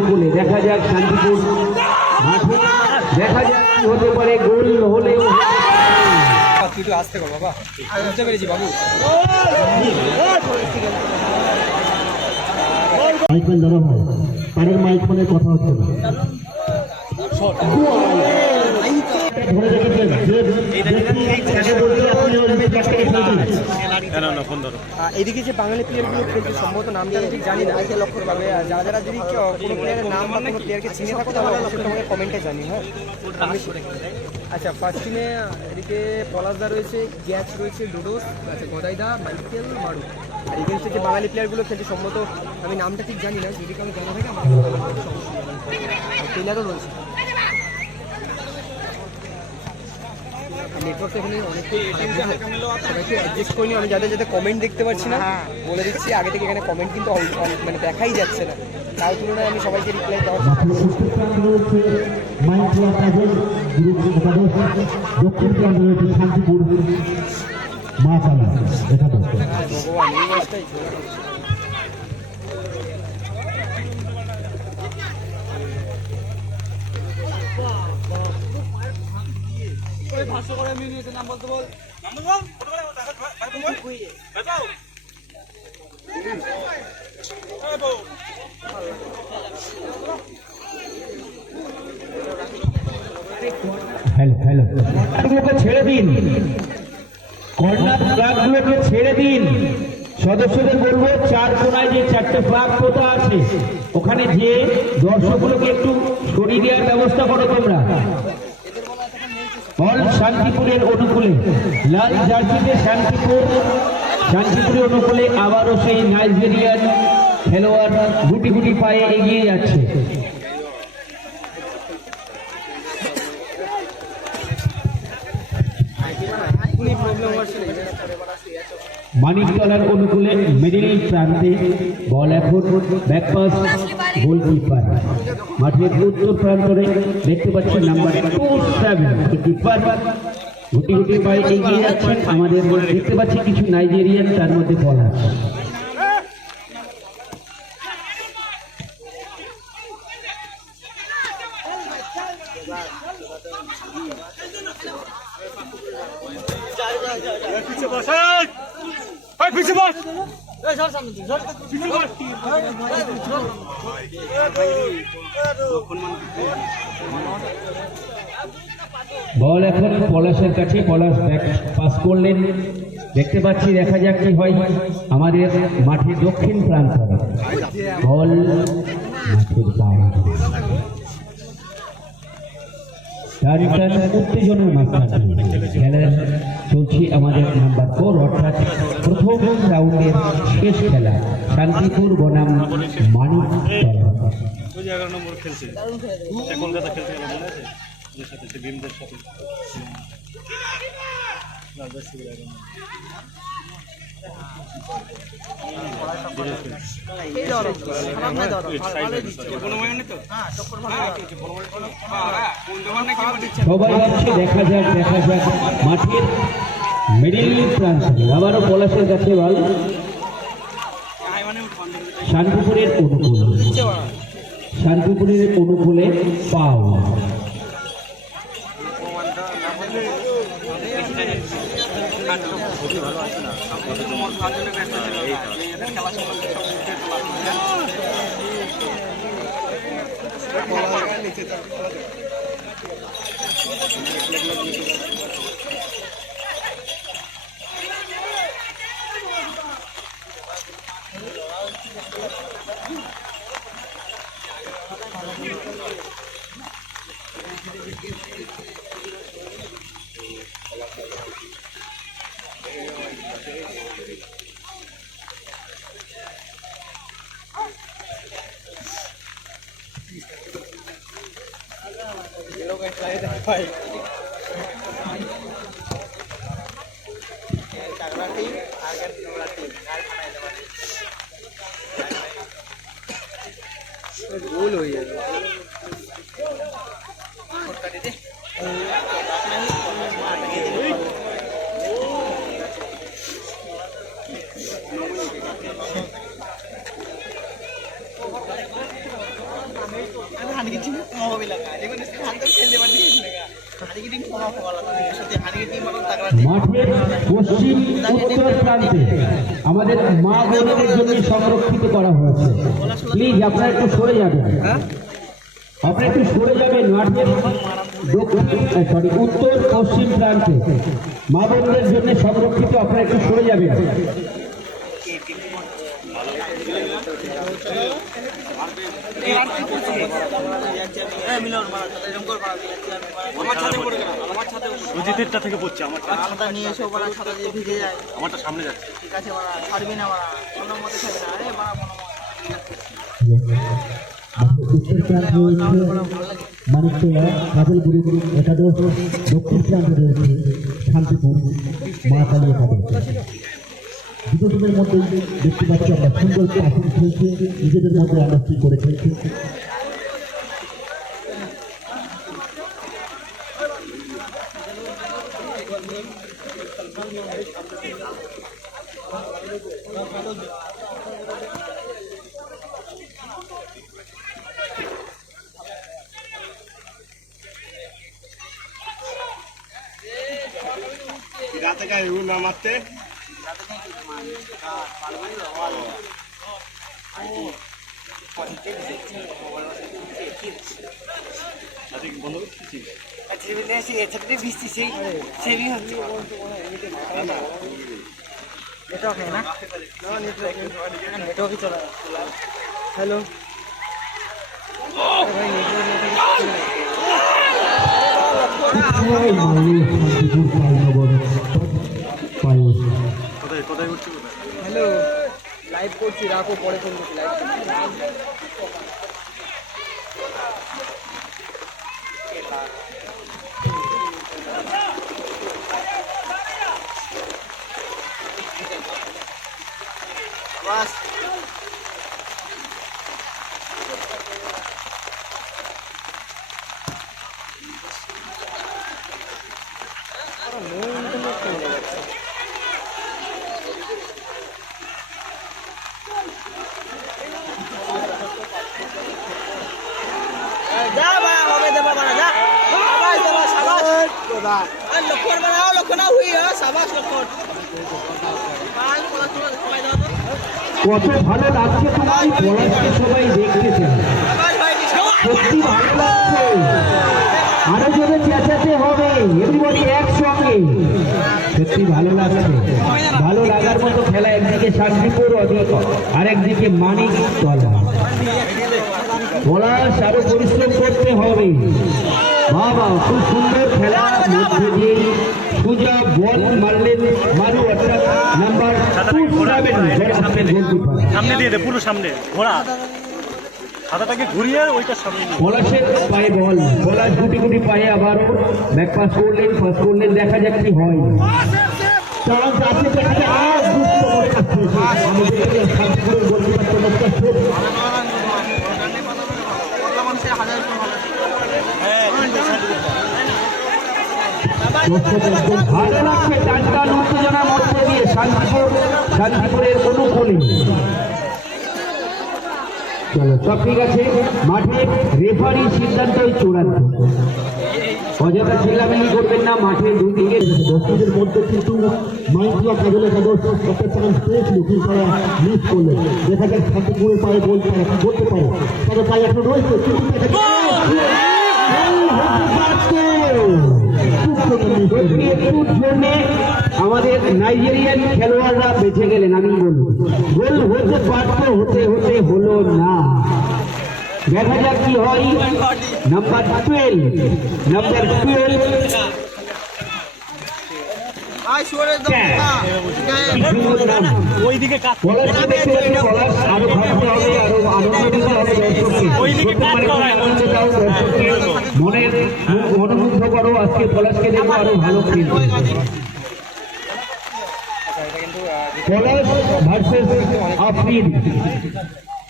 অনুকূলে। দেখা যাক শান্তিপুর মাঠে, দেখা যাক কি হতে পারে। গোল হলেও আসতে কর বাবা, বুঝতে পেরেছি বাবু। মাইকম্যান দাদা ভাই, তাদের মাইকম্যানের কথা হচ্ছে না। ধরে রেখেছেন এদিকে যে বাঙালি প্লেয়ারগুলো খেলছে সম্ভবত নামটা আমি ঠিক জানি না, লক্ষ্য পাবে। যারা যারা যদি কোনো প্লেয়ারের নাম বা কোনো প্লেয়ারকে চিনে থাকো তাহলে অবশ্যই তোমাকে কমেন্টে জানি। হ্যাঁ আচ্ছা, ফার্স্ট টিমে এদিকে পলাশদা রয়েছে, গ্যাচ রয়েছে, ডোডোস, আচ্ছা গদাইদা, মাইকেল, মারু। আর এগেনস্টে যে বাঙালি প্লেয়ারগুলো খেলছে সম্ভবত আমি নামটা ঠিক জানি না, যদি কারো জানা থাকে আমার প্লেয়ারও রয়েছে। নেটওয়ার্ক এখানে অনেকটাই সবাইকে অ্যাডজাস্ট করিনি আমি, যাদের যাতে কমেন্ট দেখতে পাচ্ছি না বলে দিচ্ছি আগে থেকে, এখানে কমেন্ট কিন্তু মানে দেখাই যাচ্ছে না, তার তুলনায় আমি সবাইকে রিপ্লাই দেওয়ার চেষ্টা করছি। দক্ষিণ প্রান্তে রয়েছে শান্তিপুর মাছালা। দেখা যাচ্ছে ভগবান এই ম্যাচটাই ছেড়ে দিন, কর্নার ফ্ল্যাগগুলোকে ছেড়ে দিন। সদস্যদের বলবো চার কোনায় যে চারটে ফ্ল্যাগ পোতা আছে ওখানে যে দর্শকগুলোকে একটু সরিয়ে দেওয়ার ব্যবস্থা করো তোমরা। বল শান্তিপুরের অনুকূলে, লাল জার্সিতে শান্তিপুরের অনুকূলে আবারও সেই নাইজেরিয়ান খেলোয়াড় গুটি গুটি পায়ে এগিয়ে যাচ্ছে। মানিকতলার অনুকূলে মিডিল প্রান্তে বল এখন ব্যাকপাস গোলকিপার। মাঠের উত্তর প্রান্তরে দেখতে পাচ্ছেন নাম্বার 27 কিপার গুটি গুটি পায়ে এগিয়ে যাচ্ছেন। আমাদের দেখতে পাচ্ছি কিছু নাইজেরিয়ান, তার মধ্যে বল আছে। বল এখন পলাশের কাছে, পলাশ ব্যাক পাস করলেন। দেখতে পাচ্ছি, দেখা যাক কি হয়। আমাদের মাঠের দক্ষিণ প্রান্তে বল মাঠের বাইরে, উত্তেজনার মাঝখানে খেলা চলছে আমাদের নাম্বার 4, অর্থাৎ প্রথম রাউন্ডের শেষ খেলা। শান্তিপুর বনাম মানিকতলা। সবাই আছে, দেখা যাক মাঠের মিডিল প্রান্তে আবারও পলাশের কাছে বল শান্তিপুরের অনুকূলে পাও। গোল হয়ে যাবে। মাঠের পশ্চিম উত্তর প্রান্তে আমাদের মা বোনদের জন্য সংরক্ষিত করা হয়েছে। প্লিজ আপনারা একটু সরে যাবেন, আপনারা একটু সরে যাবেন। মাঠের উত্তর পশ্চিম প্রান্তে মা বোনদের জন্য সংরক্ষিত, আপনারা একটু সরে যাবেন। সুজিতেরটা থেকে পড়ছে আমার ছাতা নিয়ে এসে ওরা ছাতা দিয়ে ভিজে যায়। আমারটা সামনে যাচ্ছে। ঠিক আছে মারা ছাড়বি না মারা, কোনো মতে ছাড়বি না। আরে মারা কোনো উত্তর প্রান্তে রয়েছে মানিকতলা কাজলগুড়ি একাদশ, দক্ষিণ প্রান্তে রয়েছে শান্তিপুর মা কালী একাদশ। দুটো টিমের মধ্যে দেখতে পাচ্ছি আমরা সুন্দর পাশন খেলছে, নিজেদের মধ্যে আলোচনা করে খেলছে। রাতে গায়ে না মারতে বন্ধ করছি। হ্যালো শান্তিপুর পালনগর পায়ে কোথায় কোথায় উঠছে কোথায়? হ্যালো, লাইভ করছি, রাখো, পরে ফোন করছি। লাইভ বাস যা বা হবে দেবা বানা যা সাবাস দেবা সাবাস খোদা আর লক্ষণ বানাও লক্ষণ হুই সাবাস লক্ষণ ভাই কোলা কোলা সবাই দাও কত ভালো লাগছে তোমার পড়াশোনা, সবাই দেখতেছেন, সাবাস ভাই সত্যি ভালো লাগছে। আরো জোরে চেঁচাতে হবে, এভরিবডি একসঙ্গে। সত্যি ভালো লাগছে, ভালো লাগার মতো খেলা। একদিকে শান্তিপুর আর একদিকে মানিকতলা। পলাশ আরো পরিশ্রম করতে হবে। বাবা খুব সুন্দর খেলা, মধ্যে দিয়ে পূজা বল মারলেন, মারু অর্থাৎ নাম্বার 27 সামনে দিয়ে দে, পুরো সামনে ঘোড়া খাতাটাকে ঘুরিয়ে ওইটা সামনে নিয়ে। পলাশের পায়ে বল, পলাশ গুটি গুটি পায়ে আবারও ব্যাক পাস করলেন, পাস করলেন, দেখা যাক কি হয়। চান্স আছে সেখানে, আর দুষ্ট করতে আমাদের শান্তিপুরের গোলকিপার চমৎকার শট। ভালো লাগছে টানটান উত্তেজনার মধ্যে দিয়ে শান্তিপুরের অনুকূলে। চলো সব ঠিক আছে, মাঠে রেফারি সিদ্ধান্তই চূড়ান্ত। অযথা চিল্লামিল্লি করবেন না, মাঠে দুদিকে দর্শকদের মধ্যে কিন্তু মাইকলা কাজল একাদশ একটা চান্স পেয়েছিল, কিন্তু তারা মিস করলেন। দেখা যাক শান্তিপুরের পায়ে বল তারা কি করতে পারে, তাদের পায়ে এখন রয়েছে আমাদের নাইজেরিয়ান খেলোয়াড়রা বেঁচে গেলেন। আমি বলবো গোল হতে পারত, হতে হতে হলো না। দেখা যাক কি হয়। নাম্বার 12 ভাই শুয়ারের দাও ওইদিকে কাজ পলাশ আরো ভাবতে হবে, আরো আনন্দ দিতে হবে দর্শককে। ওইদিকে কাজ করায় আনন্দ দাও দর্শককে, মনের মনোমুগ্ধ করো। আজকে পলাশকে দেখবো আরো ভালো খেলবে। পলাশ ভার্সেস আফ্রিদি,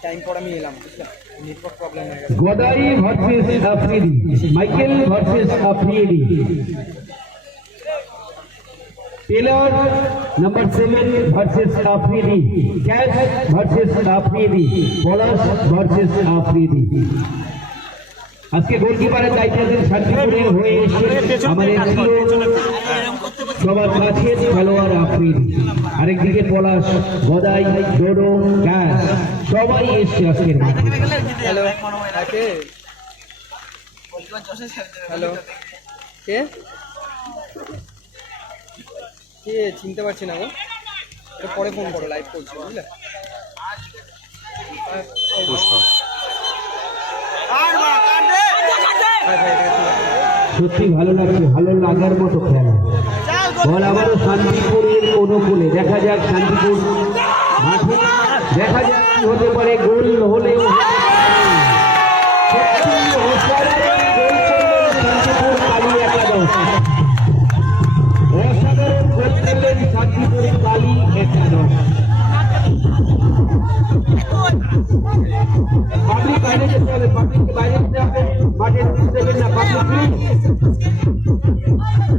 টাইম পর আমি এলাম, নেটওয়ার্ক প্রবলেম হয়ে গেছে। Gadai versus Afridi, Michael versus Afridi. Taylor number 7 versus Afridi, cash versus Afridi, Palash versus Afridi. আজকে গোলকিপারের দায়িত্বে শান্তিপুরের হয়ে এসেছে আমাদের সবার কাছের খেলোয়াড় আফরিন, আরেকদিকে পলাশ, গদাই, ডোডো, গ্যাস সবাই এসছে আজকের মাঠে। হ্যালো কে হ্যালো কে কে চিনতে পারছি না গো, একটু পরে ফোন করো, লাইভ করছি বুঝলে। সত্যি ভালো লাগছে, ভালো লাগার মতো খেলা। বল আবারও শান্তিপুরের অনুকূলে, দেখা যাক শান্তিপুর মাঠে, দেখা যাক কি হতে পারে। গোল হলেও সত্যি অসাধারণ গোল করলেন শান্তিপুর কালী একাদশ, অসাধারণ গোল করলেন শান্তিপুর কালী একাদশ। পাবলিক বাইরে যেতে হবে, পাবলিককে বাইরে যেতে হবে, মাঠে ঢুকতে দেবেন না পাবলিক।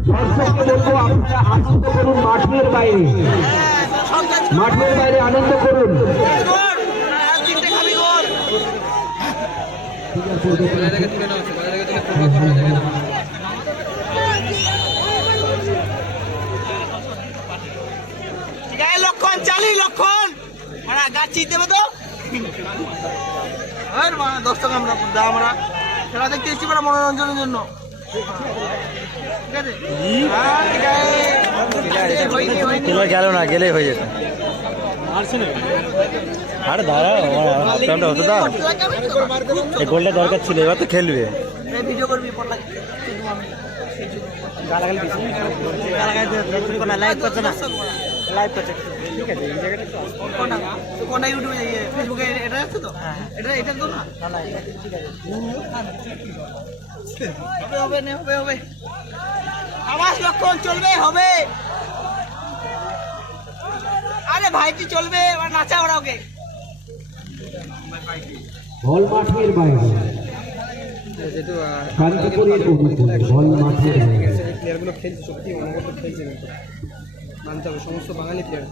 দর্শককে বলবো আপনারা আনন্দ করুন মাঠের বাইরে, মাঠের বাইরে আনন্দ করুন। লক্ষণ চালি লক্ষণ গাছ চিনতে হবে তো। আর মা 10 টাকা আমরা আমরা খেলা দেখতে এসেছি মানে মনোরঞ্জনের জন্য, ঠিক আছে? তোমরা গেল না, গেলেই হয়ে যেত। আরে দাঁড়াও, আমার হতো তো, এই গোলটা দরকার ছিল, এবার তো খেলবে। ভিডিও করবি লাইভ করছে না, লাইভ করছে ঠিক আছে, এই জায়গাটা তো কোনটা ইউটিউবে ফেসবুকে এটা আছে তো, এটা তো না হবে হবে না হবে হবে আবাস লক্ষণ চলবে হবে। আরে ভাইটি চলবে, এবার নাচা ওরা ওকে। বল মাঠের বাইরে, যেহেতু শান্তিপুরের অনুকূলে, বল মাঠের বাইরে। প্লেয়ারগুলো খেলছে সত্যি অনবদ্য খেলছে, কিন্তু মানতে হবে সমস্ত বাঙালি প্লেয়ার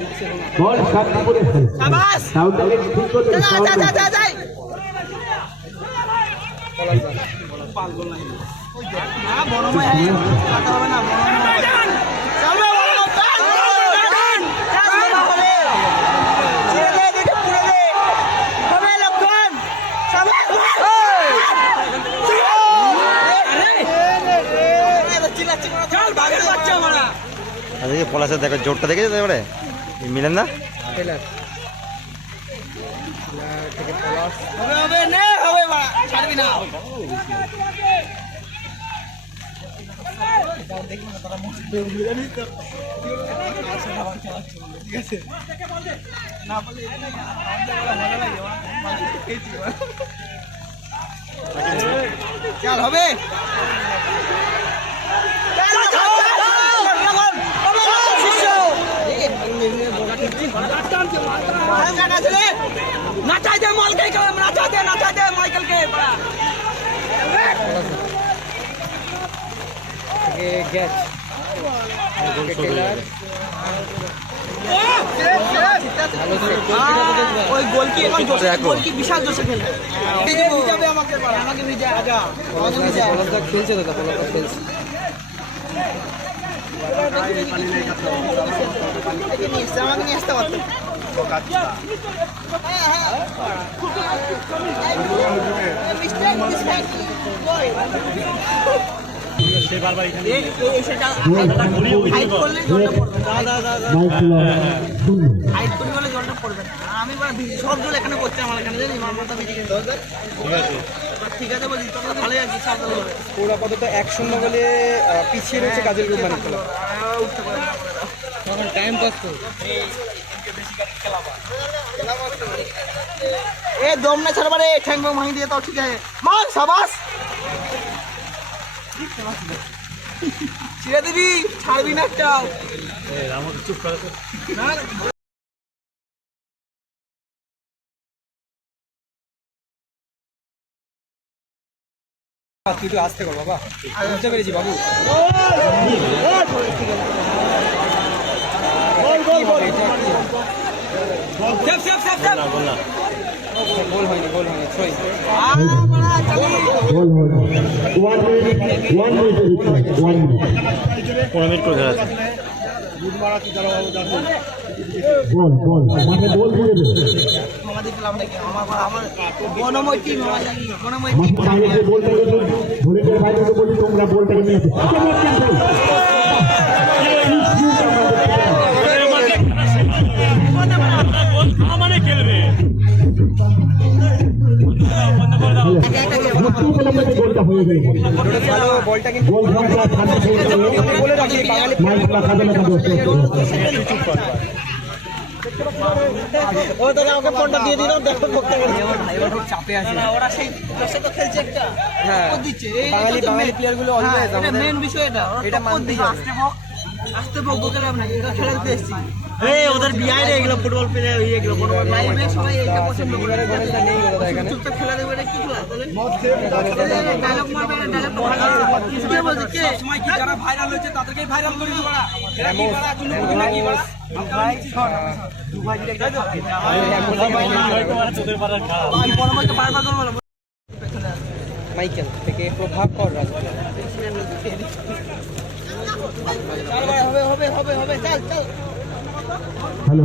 দিচ্ছে। বল শান্তিপুরের খেলছে, সাবাস! সাউন্ডটাকে ঠিক করতে হবে, যা যা যা যা না বড় ভাই কথা হবে না, চলবে বড় টান টান হবে, ছেড়ে দে দেখে পুরো দে হবে লক্ষণ সাবাস। আরে চিল্লাচ্ছি না, চল বাগের বাচ্চা মারা। আজকে পলাশের দেখো জোরটা দেখেছো এবারে মিলেন না, খেলার থেকে পলাশ হবে হবে নে হবে মারা, ছাড়বি না। চল হবে নাচাই দে মালকে, নাচাই দে মাইকেলকে। গ্যাচ খেলার ওই গোল কি এখন জোশে, গোল কি বিশাল জোশে খেলে ভিজাবে আমাকে, আমাকে ভিজা আগা আমাকে ভিজা। পলাশদা খেলছে, দাদা পলাশদা খেলছে। আমাকে নিয়ে আসতে পারতো। সে বারবার এখানে হাইট করলে জলটা পড়বে, শূন্য। হাইট করে গেলে জলটা পড়বে না। আর আমি সব জল এখানে পড়ছে আমার এখানে, জানি আমার মাথা ভিজে গেছে। ঠিক আছে। ঠিক আছে বলছি, তোমরা ভালোই আছি, সাবধানে হবে। ওরা আপাতত 1-0 বলে পিছিয়ে রয়েছে কাজল গ্রুপ মানে খেলা। উঠতে পারে তখন টাইম পাস তো এ দম না ছাড়বা রে, ঠ্যাং ব্যাং ভাঙি দিয়ে, তাও ঠিক আছে মার সাবাস। ছেড়ে দিবি, ছাড়বি না একটাও। আমাকে চুপ করে তুই তো আসতে কর বাবা, বুঝতে পেরেছি বাবু। Safe safe safe safe. বল না গোল হয়নি থ্রোইং। গোল হল 1 মিনিট 1 মিনিটের ভিতরে 1 মিনিট 15 মিনিট করে খেলা আছে। গোল মাঠে গোল করে দেবে আমাদের ক্লাব নাকি আমার বনময় টিম বনময় মাঠে বাইরে যে বলটাকে ধরে ধরে বাইরে বলি তোমরা বলটাকে নিয়ে আসো আমারে খেলবে গোলটা হয়ে গেল ভালো বলটা কিন্তু গোল ঘন্টা ঠান্ডা হয়ে গেল বলে রাখি বাঙালি মাইক রাখা দেবে না দোস্ত ও দাদা আমাকে ফোনটা দিয়ে দিলাম দেখো করতে পারছি ভাই ওরা খুব চাপে আছে। ওরা সেই দশে তো খেলছে একটা হ্যাঁ টক্কর দিচ্ছে এই বাঙালি প্লেয়ার গুলো অলওয়েজ এটা আমাদের মেন বিষয় এটা এটা মানতেই হবে। আসতে বকবকে আমরা এটা খেলা দিতে এসেছি এই ওদের বিআই রে এগুলো ফুটবল প্লেয়ার এগুলো লাইভে সবাই এটা পছন্দ করে এবারে গণেশটা নেই দাদা এখানে। চুপচাপ খেলা দেবে এটা কি খেলা তাহলে ডায়লগ মারবে ডায়লগ কে বলছে কে সময় কি যারা ভাইরাল হয়েছে তাদেরকেই ভাইরাল করে দিবা মাইকেল থেকে প্রভাকর রাজা। হ্যালো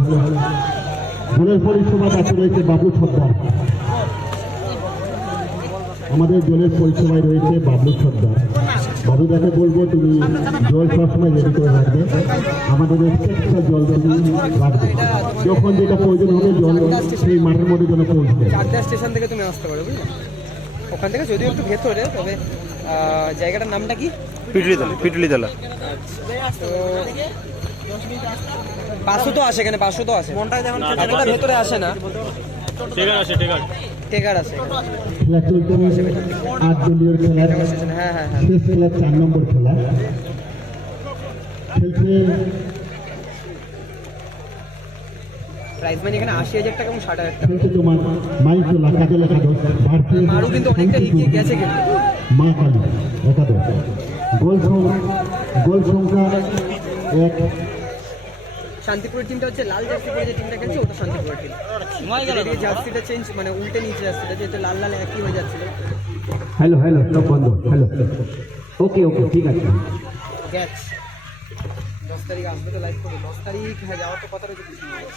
জলের পরিষেবা কাছে রয়েছে বাবলু সর্দার আমাদের জলের পরিষেবায় রয়েছে বাবলু সর্দার বাবুদাকে বলবো তুমি জল সবসময় রেডি করে রাখবে আমাদের এক্সট্রা জল তুমি রাখবে যখন যেটা প্রয়োজন হবে জল সেই মাঠের মধ্যে যেন পৌঁছবে চারদা স্টেশন থেকে তুমি আসতে পারো বুঝলে, ওখান থেকে যদিও একটু ভেতরে, তবে জায়গাটার নামটা কি? পিটুলিতলা তো বাসও তো আসে এখানে, বাসও তো আসে, এতটা ভেতরে আসে না, টেকার আসে। খেলা চলছে 8 দলীয় খেলার হ্যাঁ হ্যাঁ হ্যাঁ শেষ খেলার 4 নম্বর খেলা খেলছে প্রাইজ মানি এখানে 80,000 টাকা এবং 60,000 টাকা। খেলছে তোমার মাইকোলা কাজল একাদশ ভারতীয় আরও কিন্তু অনেকটা এগিয়ে গেছে কিন্তু। মা কালী একাদশ গোল সংখ্যা 1 শান্তিপুরের টিমটা হচ্ছে লাল জার্সি পরে যে টিমটা খেলছে ওটা শান্তিপুরের টিম। এদিকে জার্সিটা চেঞ্জ, মানে উল্টে নিচে জার্সিটা, যেহেতু লাল লাল একই হয়ে যাচ্ছিল। হ্যালো সব বন্ধ। হ্যালো ওকে ঠিক আছে। গ্যাচ 10 তারিখ আসবে তো লাইভ করবো। 10 তারিখ হ্যাঁ যাওয়ার তো কথা রয়েছে কৃষ্ণনগর।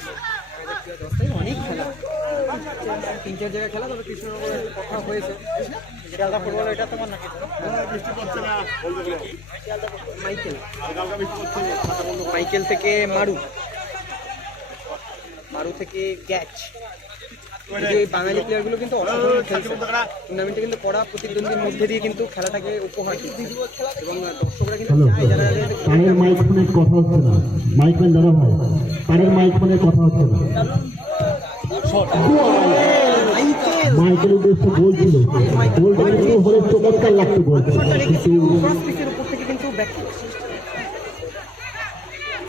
10 তারিখ অনেক খেলা, 3-4 জায়গায় খেলা, তবে কৃষ্ণনগরে কথা হয়েছে। শিয়ালদা ফুটবল এটা তোমার নাকি? মাইকেল থেকে মারু থেকে গ্যাচ। এই বাঙালি প্লেয়ারগুলো কিন্তু অসাধারণ খেলছে। টুর্নামেন্টে কিন্তু কড়া প্রতিদ্বন্দ্বীর মধ্যে দিয়ে কিন্তু খেলাটাকে উপহার দিচ্ছে এবং দর্শকরা কিন্তু চায় যারা তারের মাইক্রোফোনের কথা হচ্ছে না, মাইক্রোফোন দাদা ভাই তারের মাইক্রোফোনের কথা হচ্ছে না। মাইকেল উদ্দেশ্য গোল ছিল, গোলটা কিন্তু হলে চমৎকার লাগতো গোলটা, কিন্তু পিচের উপর থেকে কিন্তু ব্যাক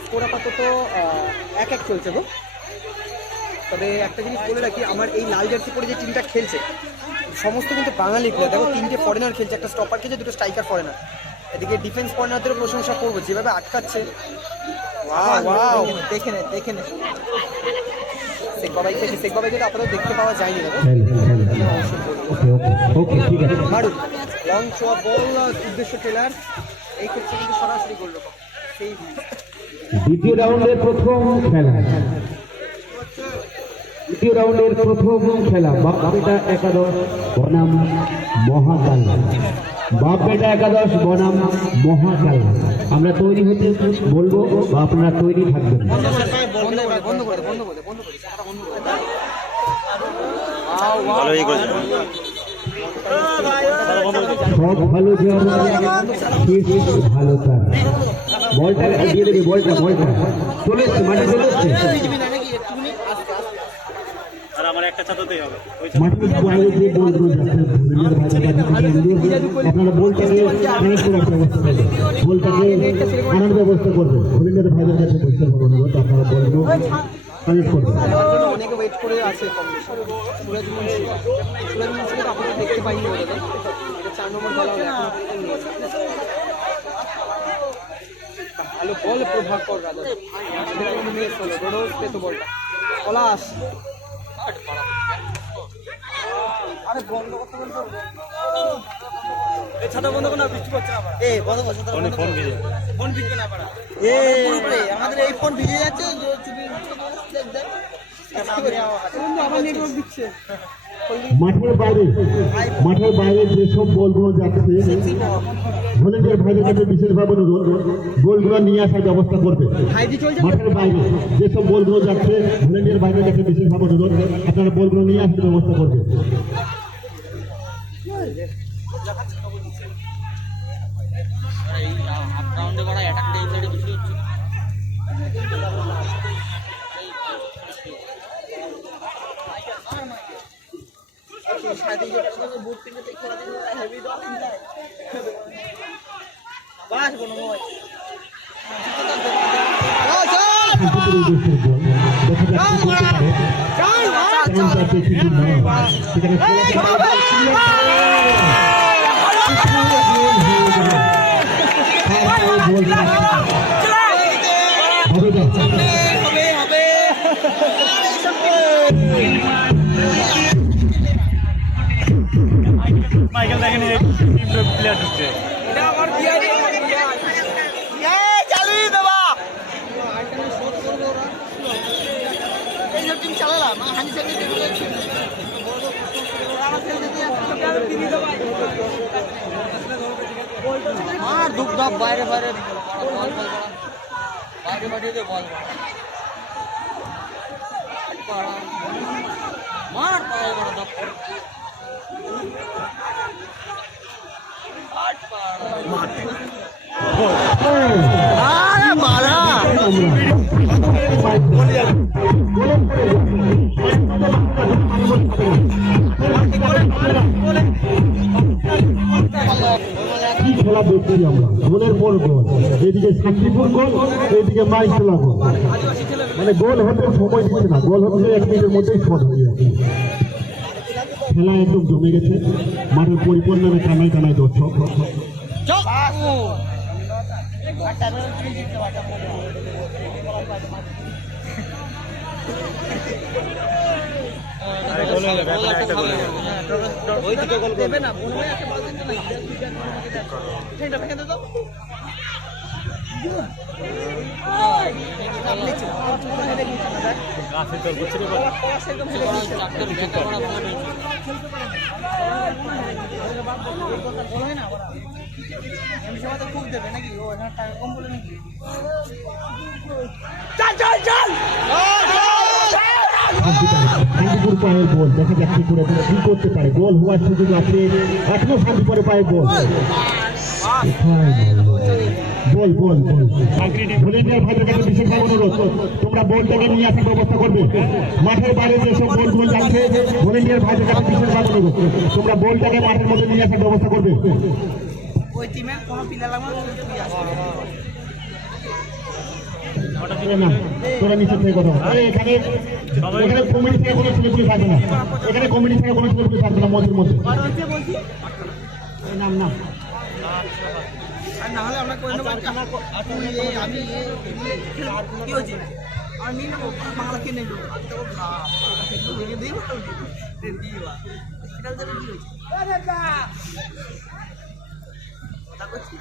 স্কোর আপাতত 1-1 চলছে গো। তবে একটা জিনিস বলে রাখি, আমার এই লাল জার্সি পরে যে টিমটা খেলছে সমস্ত কিন্তু বাঙালি প্লেয়ার। দেখো 3টে ফরেনার খেলছে, একটা স্টপার খেলছে, 2টো স্ট্রাইকার ফরেনার। এদিকে ডিফেন্স ফরেনারদেরও প্রশংসা করবো, যেভাবে আটকাচ্ছে। ওয়াও দেখে নে শেখ বাবাইকে তো আপাতত দেখতে পাওয়া যায়নি। ওকে ঠিক আছে। মারু লং থ্রো বল, উদ্দেশ্য টেলার, এই ক্ষেত্রে কিন্তু সরাসরি গোল রকম। সেই দ্বিতীয় রাউন্ডের প্রথম খেলা বাপবেটা একাদশ বনাম মহাকাল। বাপবেটা একাদশ বনাম মহাকাল। আমরা তৈরি হতে বলবো বা আপনারা তৈরি থাকবেন। বন্ধ করে দে। ভালোই করেছে। সব ভালো যার শেষ ভালো তার। বলটা দিয়ে দেবে, বলটা চলে এসছে, মাঠে চলে এসছে। আর আমার একটা ছাতাতেই হবে। মাঠের বাইরে যে বলগুলো যাচ্ছে আপনারা বলটাকে কানেক্ট করার ব্যবস্থা করবেন, বলটাকে আনার ব্যবস্থা করবেন। হরিণের ভাইদের কাছে বলতে হবে অনুরোধ, আপনারা বলগুলো কানেক্ট করবেন। অনেকে ওয়েট করে আছে সুরজ মুন্সিকে আপনারা দেখতে পাইনি ওটাতে। এটা 4 নম্বর বলা হলো, ভালো বল প্রভাকর রাজা। মিস হলো, রোডস পেতো বলটা। পলাশ ছাতা বন্ধ করো না, বৃষ্টি পড়ছে না আবার। বন্ধ কর, ছাতা বন্ধ কর। ফোন ভিজে ফোন ভিজবে না পারা। পুরোপুরি আমাদের এই ফোন ভিজে যাচ্ছে, আবার নেটওয়ার্ক দিচ্ছে। মাঠের বাইরে যেসব বলগুলো যাচ্ছে ভলেন্টিয়ার ভাইদের কাছে বিশেষভাবে অনুরোধ গোলগুলো নিয়ে আসার ব্যবস্থা করবে। হাইডি চলছে। মাঠের বাইরে যেসব বলগুলো যাচ্ছে ভলেন্টিয়ার ভাইদের কাছে বিশেষভাবে অনুরোধ আপনারা বলগুলো নিয়ে আসার ব্যবস্থা করবে। বাস কোনো ময় শান্তিপুর উদ্দেশ্যের বল দেখা যাচ্ছে কিন্তু নয় সেখানে মাইকেল দেখেনি প্লেয়ার ঢুকছে। চালিয়ে দেবা এই যে টিম চালালাম হানি সাথে মার দুপ দাপ বাইরে বাইরে বাইরে পাঠিয়ে দে বল মার পায়ে বড় দাপ মারা কি খেলা দেখছি আমরা গোলের পর গোল, এদিকে শান্তিপুর গোল, এইদিকে মাইকতলা গোল, মানে গোল হতে সময় দিচ্ছে না, গোল হতে 1 মিনিটের মধ্যেই শট হয়ে যাচ্ছে। খেলা একদম জমে গেছে, মাঠের পরিপূর্ণ কানায় কানায় দর্শক। আরে গোল হয়ে যাবে, এখন একটা গোল হয়ে যাবে। ওই দিকে গোল করবে না বলবে একটা বাল দিতে না সেটা ভেঙে দাও গাছের দল বুঝছে রে বল। খুব দেবে নাকি ও টাকা কম বলে নাকি শান্তিপুর পায়ের গোল দেখা যাচ্ছে করে কি করতে পারে, গোল হওয়ার সুযোগ আছে এখনো। শান্তিপুরের পায়ের গোল, বল বল বল ভলেন্টিয়ার ভাইদের কাছে বিশেষভাবে অনুরোধ তোমরা বলটাকে নিয়ে আসার ব্যবস্থা করবে। মাঠের বাইরে যেসব বলগুলো যাচ্ছে ভলেন্টিয়ার ভাইদের কাছে বিশেষভাবে অনুরোধ তোমরা বলটাকে মাঠের মধ্যে নিয়ে আসার ব্যবস্থা করবে। ওই টিমের কোনো প্লেয়ার লাগবে তোরা নিচে থেকে কথা এখানে এখানে কমিটি থেকে কোনো ছেলেপুলে থাকবে না, এখানে কমিটি থেকে কোনো ছেলেপুলে থাকবে না মধ্যে মধ্যে নাম নাম আর না হলে আমরা করে নেবো আমি কি হয়েছে আমি নিয়ে নেবো বাংলা খেয়ে নেবো ভেঙে দিই সেটা দেবে কি হয়েছে কথা করছি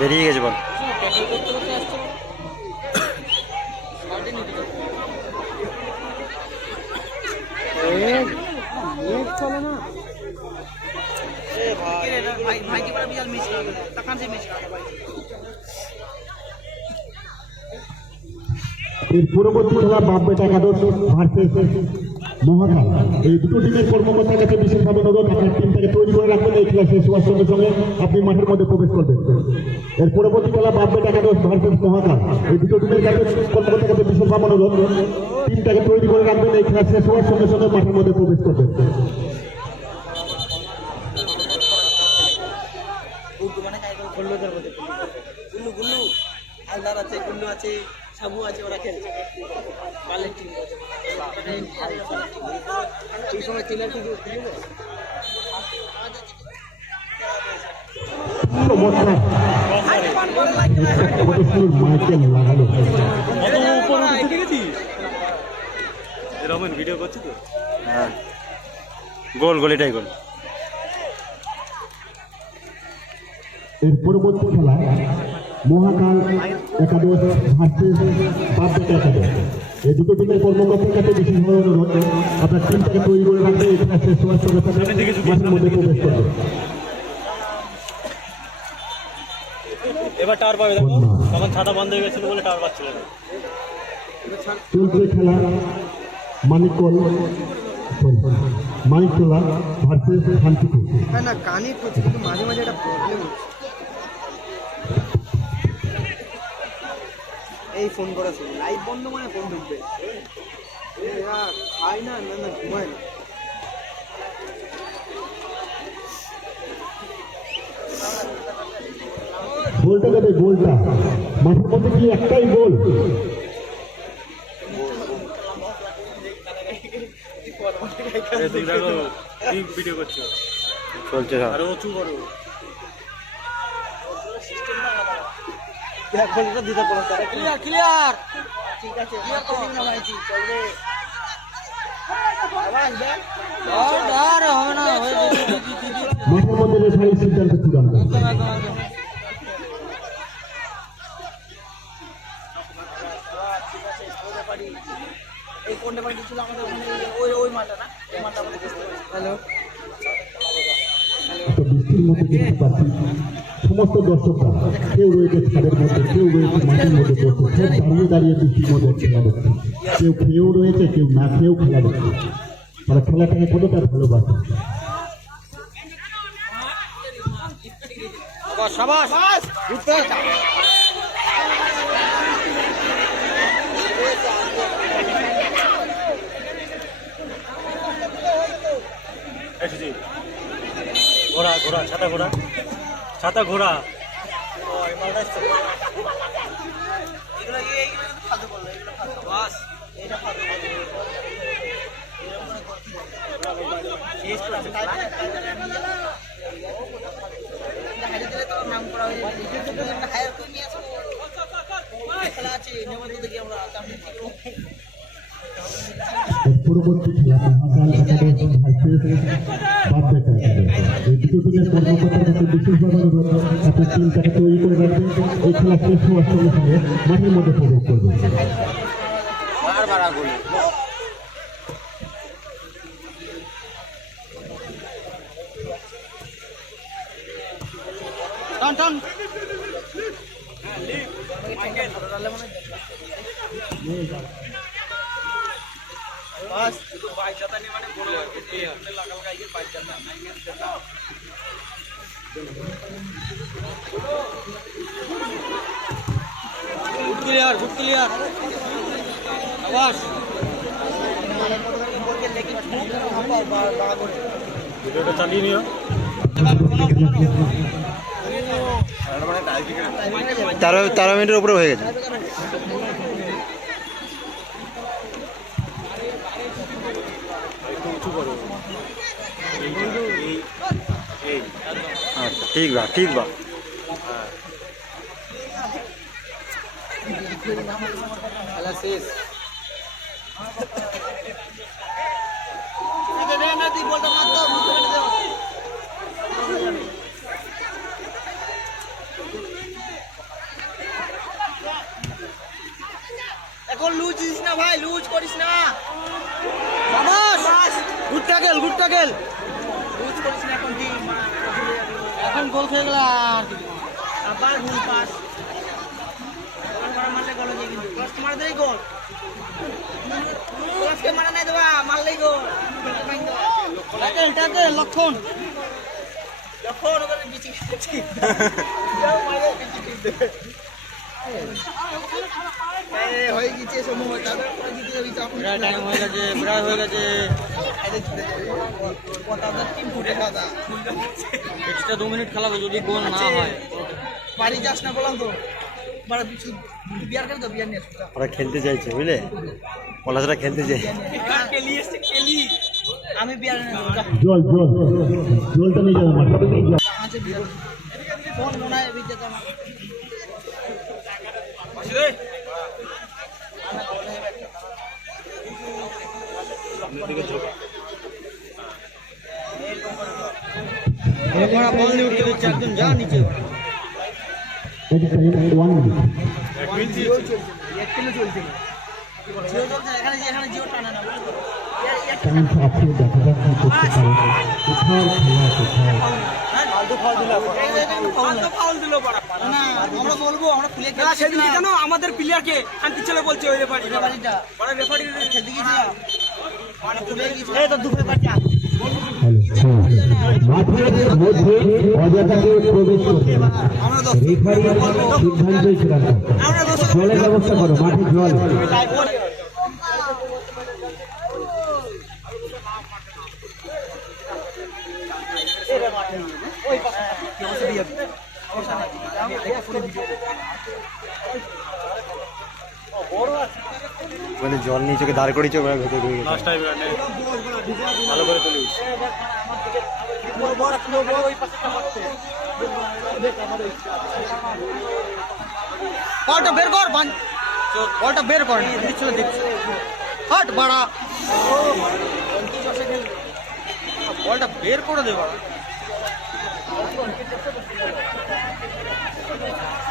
বেরিয়ে গেছে বল। भाई की बड़ा बियाल मिस कर दे तकन से मिस कर दे भाई এর পরবর্তী খেলা বাপবেটা একাদশ ভার্সেস মহাখাল। এই দুটো টিমের কর্মকর্তার কাছে বিশেষভাবে অনুরোধ আপনার টিমটাকে তৈরি করে রাখবেন, এই খেলা শেষ হওয়ার সঙ্গে সঙ্গে আপনি মাঠের মধ্যে প্রবেশ করবেন। এর পরবর্তী খেলা বাপবেটা একাদশ ভার্সেস মহাখাল। এই দুটো টিমের কাছে কর্মকর্তার কাছে বিশেষভাবে অনুরোধ টিমটাকে তৈরি করে রাখবেন, এই খেলা শেষ হওয়ার সঙ্গে সঙ্গে মাঠের মধ্যে প্রবেশ করবেন। গুল্লু গুল্লু আলদার আছে গুল্লু আছে সাবু আছে ওরা খেলছে বালের টিম এই সময় টিমের কি চমৎকার আমাদের পুরো মাইকেল লাগালো। কত উপর উঠে দেখেছিস? রমেন ভিডিও করছি তো। হ্যাঁ গোল গোল, এটাই গোল। এর পরবর্তী খেলা মহাকাল একাদশ ভার্সেস বাপবেটা একাদশ। এই দুটো টিমের কর্মকর্তার কাছে বিশেষভাবে অনুরোধ, আপনার টিমটাকে তৈরি করে রাখবে, এই খেলা শেষ হওয়ার সঙ্গে সঙ্গে মাঠের মধ্যে প্রবেশ করবে। এবার টাওয়ার পাবে, দেখো তখন ছাতা বন্ধ হয়ে গেছিল বলে টাওয়ার পাচ্ছিল না। চলছে খেলা মানিকতলা ভার্সেস শান্তিপুর। হ্যাঁ না কানে করছে কিন্তু মাঝে মাঝে একটা প্রবলেম হচ্ছে। এই ফোন করা শুরু, লাইট বন্ধ মানে ফোন ঢুকবে। খাই না না না ঘুমায় না। গোলটা দেবে, গোলটা মাঠের মধ্যে কি একটাই গোল। তুমি দেখো ভিডিও করছো, চলছে সব। আরো উঁচু করো। দিতে পারো ক্লিয়ার ক্লিয়ার। ঠিক আছে ক্লিয়ার করে দিন না ভাই, জি চলবে। আওয়াজ দেন আর হবে না, হয়ে মাঠের মধ্যে রেফারি সিদ্ধান্ত চূড়ান্ত। এই কোনটা বাড়ি ছিল আমাদের ওখানে, ওই ওই মাঠটা না, এই মাঠটা আমাদের হ্যালো একটা বৃষ্টির মধ্যে দেখতে পাচ্ছি সমস্ত দর্শকরা, কেউ রয়েছে ছাদের মধ্যে, কেউ রয়েছে মাঠের মধ্যে বসে, সব দাঁড়িয়ে দাঁড়িয়ে বৃষ্টির মধ্যে খেলা দেখছে। কেউ খেয়েও রয়েছে, কেউ না খেয়েও খেলা দেখছে। তারা খেলাটাকে কতটা ভালোবাসে। শাবাশ উঠতে এসেছি ঘোড়া ঘোড়া, ছাতা ঘোড়া, ছাতা ঘোড়া। এগুলো এইগুলো ফালতু বললো, এগুলো ফালতু বাস, এটা ফালতু বললো। শেষ করছে হারিয়ে দিলে তো নাম করা হয়ে যাবে। হায়ার করে নিয়ে আসবো, খেলা আছে নেমন্ত দেখি আমরা এর পরবর্তী খেলা মহাকাল একাদশ ভার্সেস বাপবেটা একাদশ। এই দুটো টিমের কর্মকর্তার কাছে বিশেষভাবে অনুরোধ, আপনার টিমটাকে তৈরি করে রাখবেন, এই খেলা শেষ হওয়ার সঙ্গে সঙ্গে মাঠের মধ্যে প্রবেশ করবে। টান টান বাস শুধু বাইক যাতা নিয়ে মানে বড় লাগাল গাইকে বাইক যাতা গুড ক্লিয়ার গুড ক্লিয়ার আবাস ভিডিওটা চালিয়ে নিও। 13 মিনিটের উপরে হয়ে গেছে। আচ্ছা ঠিক বা ঠিক বা খেলা শেষ তুই বলতে মারতো এখন লুজ দিস না ভাই, লুজ করিস না। বাস good tackle good tackle. Loose করিস না এখন, ঠিক এখন গোল খেয়ে গেল আর আবার ভুল পাস। গোল করা মারলে গোল হয়ে কিন্তু ক্রস মার দেই গোল, ক্রসকে মারা নাই দেবা, মারলেই গোল। ট্যাকেল ট্যাকেল লক্ষণ যখন ওদের বিচি খেয়েছি যাও মারে বিচি খেতে হয়ে গেছে সময়, তাদের পরে জিতে যাবি তো। আপনি প্রায় টাইম হয়ে গেছে, প্রায় হয়ে গেছে। তাদের টিম ফুটে খাতা এক্সট্রা 2 মিনিট খেলাবো যদি গোল না হয়। বাড়ি যাস না বললাম তো, বাড়া কিছু বিয়ার খেলে তো বিয়ার নিয়ে আসবো। ওরা খেলতে চাইছে বুঝলে, পলাশরা খেলতে চাই। খেলি এসছে খেলি, আমি বিয়ার নিয়ে আসবো। জল জল জলটা নিয়ে যাবে মাঠে। আছে বিয়ার ফোন মনে হয় বিদ্যুৎ আমার বল নিয়ে উঠতে দিচ্ছে একদম যা নিচে It is 1 minute. জিও চলছে না জিও চলছে এখানে জিও টানে না কেমন আছে দেখা যাক কি করতে পারে কোথাও খেলা কোথাও ফাউল দিল না আমরা বলবো আমরা খুলে না সেদিন কেন আমাদের প্লেয়ারকে আন্টি ছেলে বলছে ওই রেফারিটা বাড়িটা বড় রেফারি খেলতে গিয়েছিলাম মানে খুলে গিয়েছিল এই তো দুপুরে বাড়ি মাঠের মধ্যে অযথাকে প্রবেশ করবে না আমরা রেফারি সিদ্ধান্তই চূড়ান্ত জলের ব্যবস্থা করো মাঠে জল মানে জল নিয়ে চোখে দাঁড় করেছে ওরা ভেতরে ঢুকে গেছে। লাস্ট টাইম ভালো করে তুলি বলটা বের কর বলটা বের কর দিচ্ছিল দেখছি হট বাড়া বলটা বের করে দে বাড়া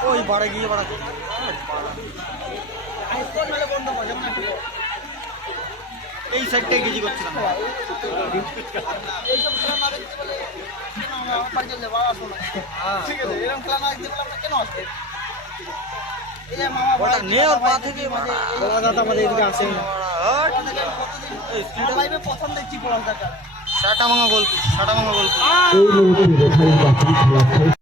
ওই বাড়া গিয়ে বাড়া এই সাইডটাই গেজি করছিলাম ঠিক আছে এরকম খেলা না দেখতে পেলাম না কেন আসবে নে ওর পা থেকে আমাদের এদিকে আসে প্রথম দেখছি পড়ালটা সাটা ভাঙা বলছি এই মুহূর্তে রেফারি বাকি খেলা শেষ।